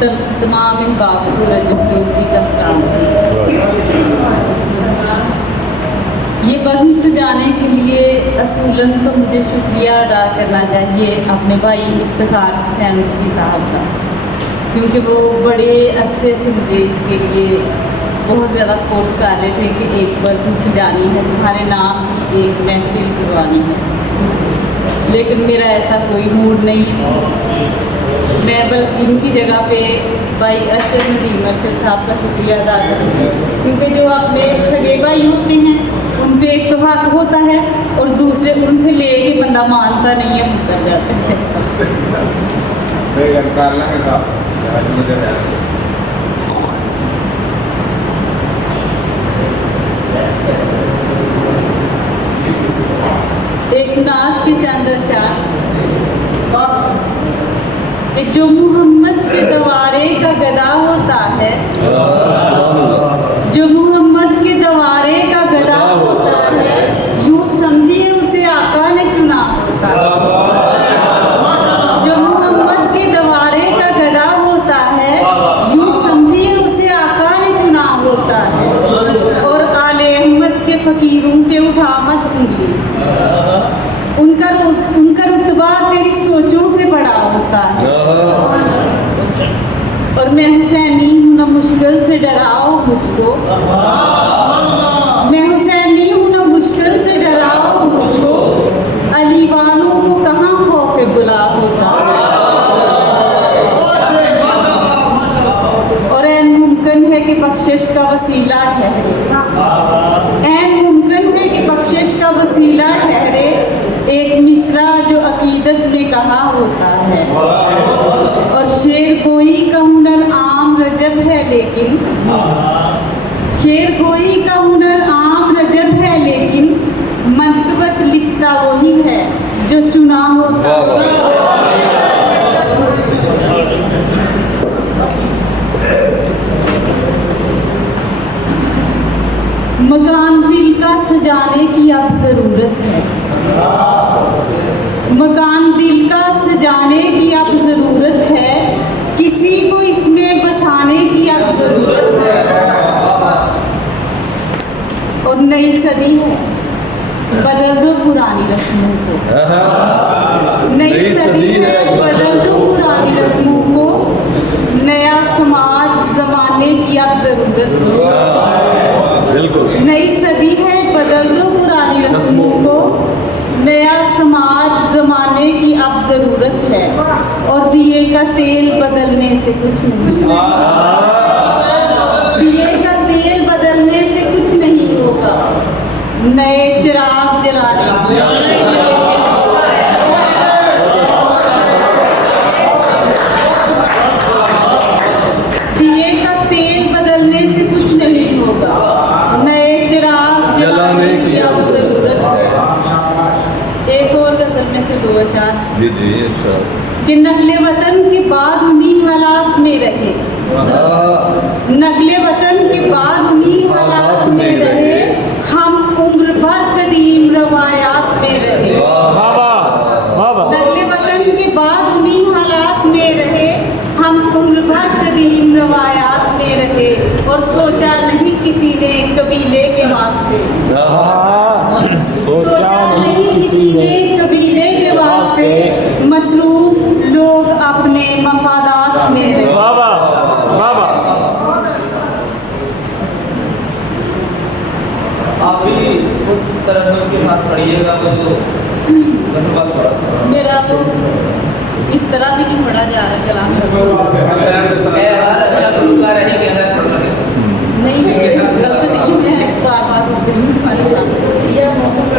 तमाम अहबाब को रजब चौधरी का सलाम। ये बज़्म सजाने के लिए असूलन तो मुझे शुक्रिया अदा करना चाहिए अपने भाई इफ्तिखार हुसैन रफ़ी साहब का, क्योंकि वो बड़े अरसे से मुझे इसके लिए बहुत ज़्यादा फोर्स कर रहे थे कि एक बज़्म सजानी है, तुम्हारे नाम की एक महफिल करवानी है। लेकिन मेरा ऐसा कोई मूड नहीं है। मैं बल्कि इनकी जगह पे भाई अरशद नदीम अरशद साहब का शुक्रिया अदा करूँगी, क्योंकि जो अपने सगे भाई होते हैं उन पे एक तो हक होता है और दूसरे उनसे ले के बंदा मानता नहीं है, मुकर जाते हैं। एक नाथ के चंद अशआर, जो मोहम्मद के दवारे का गदा होता है, जो मोहम्मद के दवारे का गदा होता है, यूँ समझिए उसे आका ने चुना होता है। जो मोहम्मद के दवारे का गदा होता है, यूँ समझिए उसे आका ने चुना होता है। और आले अहमद के फकीरों पे उठा मत उंगली, उनका रुतबा तेरी सोचों से बड़ा होता है। और मैं हुसैनी हूँ ना मुश्किल से डराओ मुझको, मैं हुसैनी हूँ ना मुश्किल से डराओ मुझको, अली वालों को कहाँ खौफ बुला होता है। और ऐन मुमकिन है कि बख्शिश का वसीला ठहरे, ऐन मुमकिन है कि बख्शिश का वसीला ठहरे, एक मिसरा जो अकीदत में कहा होता है। और शेर गोई का हुनर आम रजब है, लेकिन शेर गोई का हुनर आम रजब है, लेकिन मंतबत लिखता वही है जो चुना होता है। मकान दिल का सजाने की अब ज़रूरत है, मकान दिल का सजाने की अब ज़रूरत है, किसी को इसमें बसाने की अब ज़रूरत है। और नई सदी है, बदल दो पुरानी रस्मों को, नई सदी है, बदल दो पुरानी रस्मों को, नया समाज ज़माने की अब ज़रूरत है। नई सदी है, बदल दो पुरानी रस्मों को, नया समाज ज़माने की अब ज़रूरत है। और दिए का तेल बदलने से कुछ नहीं, दिए का तेल बदलने से कुछ नहीं होगा, नए चिराग जलाने की। दिए का तेल बदलने से कुछ नहीं होगा, नए चिराग जलाने की अब ज़रूरत है। एक और गज़ल में से दो अशार कि नक़्ले वतन के बाद उन्हीं हालात में रहे, नक़्ले वतन के बाद उन्हीं हालात में रहे, हम उम्र भर कदीम रवायात में रहे। नक़्ले वतन के बाद उन्हीं हालात में रहे, हम उम्र भर कदीम रवायात में रहे। और सोचा नहीं किसी ने कबीले के वास्ते, सोचा नहीं किसी ने कबीले के वास्ते, मसरूफ लोग अपने मफादात में रहे। आप भी तरन्नुम के साथ पढ़िएगा तो मेरा वो इस तरह भी नहीं पढ़ा जा रहा कलाम। हर अच्छा गुलकार है नहीं कहना पड़ रहा है। नहीं गलत नहीं है,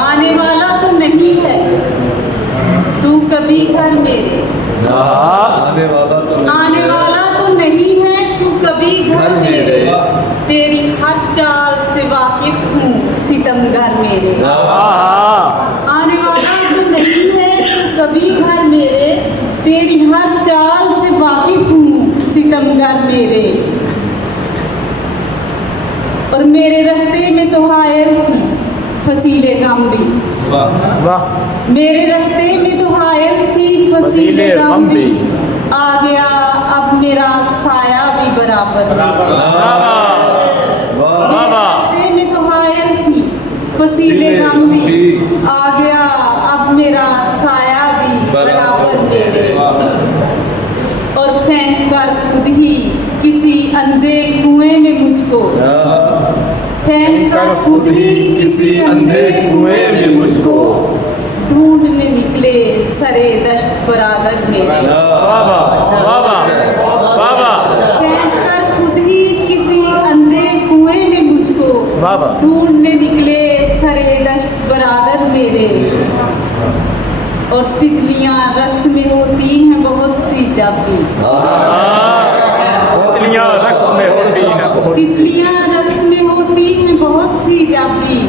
आने वाला तो नहीं है तू कभी घर मेरे, आने वाला तो नहीं है तू कभी घर मेरे, तेरी हर चाल से वाकिफ हूँ सितमगर मेरे। आने वाला तो नहीं है तू कभी घर मेरे, तेरी हर चाल से वाकिफ हूँ सितमगर मेरे। और मेरे रास्ते में तो हायल थी फसीले गम भी, मेरे रास्ते में तो हायल थी फसीले गम भी, आ गया अब अब मेरा साया भी बराबर मेरे। रास्ते में तो हायल थी फसीले गम भी, आ गया अब मेरा साया भी बराबर मेरे। और फेंक कर खुद ही किसी अंधे कुएं में मुझको, फेंक कर खुद ही किसी अंधे कुएं में मुझको, ढूंढने निकले सरे दश्त बरादर मेरे। फेंक कर खुद ही किसी अंधे कुएं में मुझको, ढूंढने निकले सरे दश्त बरादर मेरे। और तितलियां रक्स में होती हैं बहुत सी जाबी, तितलियां रक्स में होती हैं बहुत, तितलियां रक्स में होती हैं बहुत सी जाबी,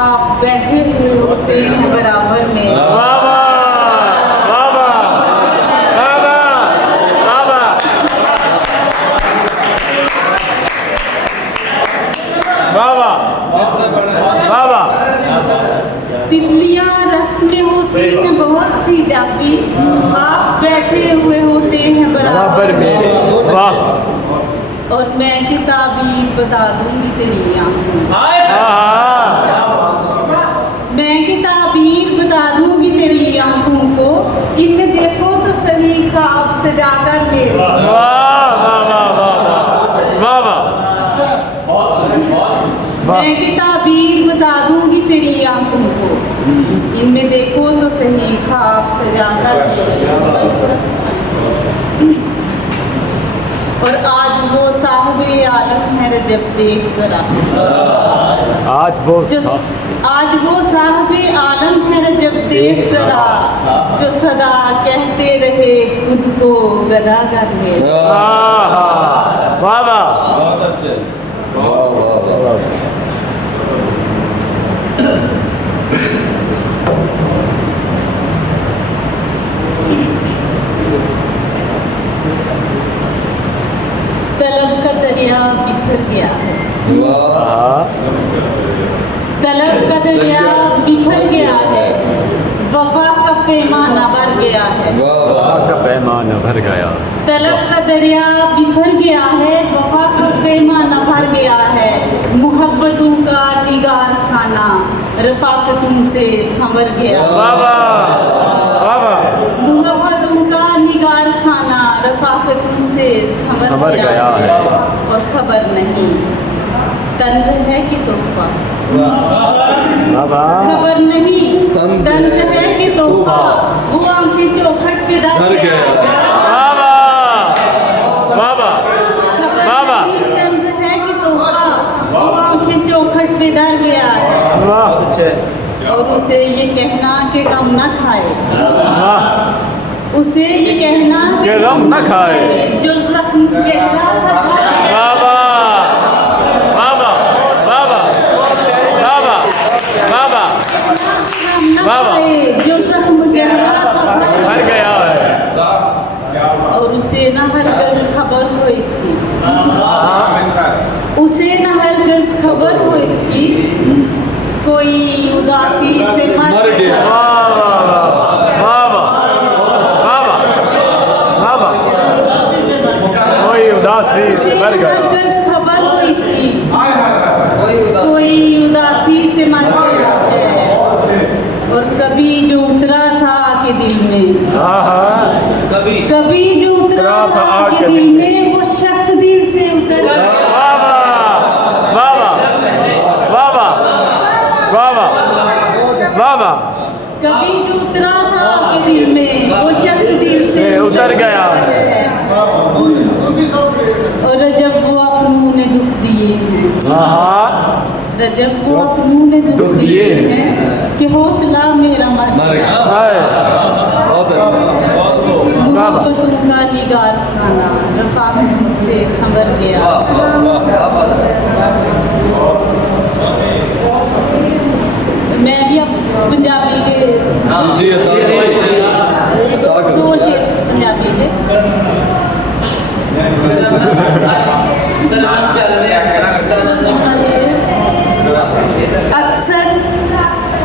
आप बैठे हुए होते हैं बराबर में। तितलियां रक्स में होती हैं बहुत सी जाबी, आप बैठे हुए होते हैं बराबर में। वाह। और मैं की ताबीर बता दूंगी तेरी आंखों, मैं की ताबीर बता दूंगी तेरी आंखों को, इनमें देखो तो सही ख्वाब सजाकर मेरे। मैं की ताबीर बता दूंगी तेरी आंखों को, इनमें देखो तो सही ख्वाब सजाकर मेरे। और आज वो साहिबे आलम है रजब देख जरा, आज वो साहिबे आलम है रजब देख जरा, जो सदा कहते रहे खुद को गदा कर मेरे। बहुत अच्छे। तलब का दरिया बिखर गया है, तलब का दरिया बिखर गया है, वफा का पैमाना भर गया है, का पैमाना भर गया, तलब का दरिया बिखर गया है, वफा का पैमाना भर गया है, मुहब्बतों का निगार खाना रफाकतों से संवर गया, मुहब्बतों का निगार खाना रफाकतों से संवर गया है। और खबर नहीं तंज है कि तोहफा, खबर नहीं तंज है कि तोहफा, वो आंखें चौखट पे धर गया, खबर नहीं तंज है कि तोहफा, वो आंखें चौखट पे धर गया है। बहुत अच्छे। और उसे ये कहना कि गम न खाए, उसे ये कहना कि गम न खाए, जो जख्म गहरा था जो जख्म गहरा था भर गया है। और उसे न हरगिज़ खबर हो इसकी, उसे न हरगिज़ खबर हो इसकी, कोई उदासी से मर गया, कोई उदासी से मर गया, हरगिज़ खबर हो इसकी, कोई उदासी से मर गया है। और कभी जो उतरा था के दिल में, कभी जो उतरा था के दिल में, वो शख्स दिल से उतर कभी जो उतरा था के दिल में, वो शख्स दिल से उतर गया। और रजब वो अपनों ने दुख दिए हैं, रजब वो अपनों ने दुख दिए हैं कि हौसला मेरा मर गया। बहुत अच्छा। मुहब्बतों का निगार खाना रफाकतों से संवर गया। मैं भी अब पंजाबी के दो शेर पंजाबी के अक्सर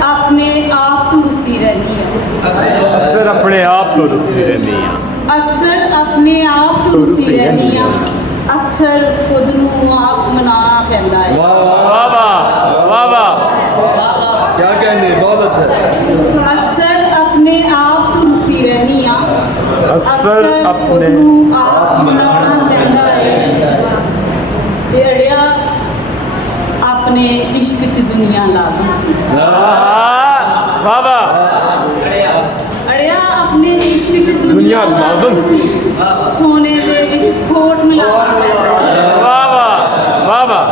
अपने आप तो रुसी रहनी है, अक्सर अपने आप तो रुसी रहनी है, अक्सर अपने आप तो रुसी रहनी आ अक्सर खुद नू आप मनाना पैंदा है वाह वाह वाह वाह क्या कहने बहुत अच्छा अक्सर अपने आप तो रुसी रहनी आ अक्सर खुद अपने नू आप मनाना पैंदा है ते अड़िया अपने इश्क च दुनिया लाजम सी वाह वाह अड़िया अपने इश्क च दुनिया लाजम सी सोने दे विच खोट मिलाना पैंदा है वाह वाह वाह वाह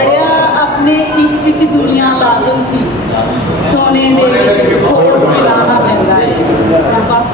अड़िया अपने इश्क च दुनिया लाजम सी सोने दे विच खोट मिलाना पैंदा है बस